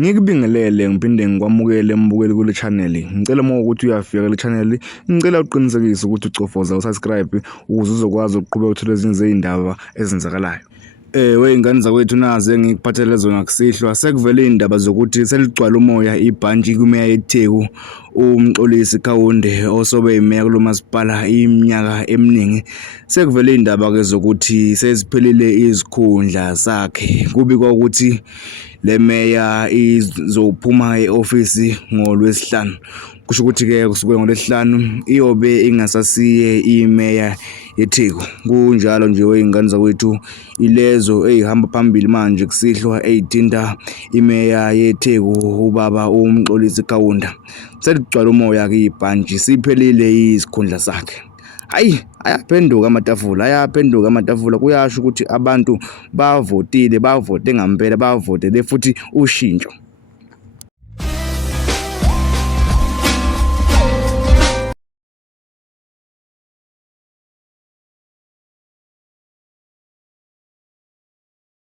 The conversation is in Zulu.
Ngikubingelele ngiphinde ngikwamukele mbukeli kule channel. Ngicela uma ukuthi uyafika kule channel, ngicela uqinisekise ukuthi ucofoza usubscribe ukuze uzokwazi ukuqhubeka uthola ezinye zezindaba ezenzakalayo. Wey'ngane zakwethu nazi engikuphathele zona kusihlwa sekuvele iy'ndaba zokuthi seligcwala umoya ibhantshi kumeya yeTheku uMxolisi Kaunda osobe imeya kulo masipala iminyaka eminingi. Sekuvele iy'ndaba-ke zokuthi seziphelile izikhundla zakhe kubikwa ukuthi le meya izophuma e-ofisi ngoLwesihlanu. Kusho ukuthi-ke kusuke ngoLwesihlanu iyobe ingasasiye imeya yeTheku. Kunjalo nje wey'ngane zakwethu ilezo ey'hamba phambili manje kusihlwa ey'thinta imeya yeTheku ubaba uMxolisi Kaunda. Seligcwala umoya-ke ibhantshi siphelile izikhundla zakhe. Hayi, ayaphenduka amatafula kuyasho ukuthi abantu bavotile bavote ngampela bavotele futhi ushintsho.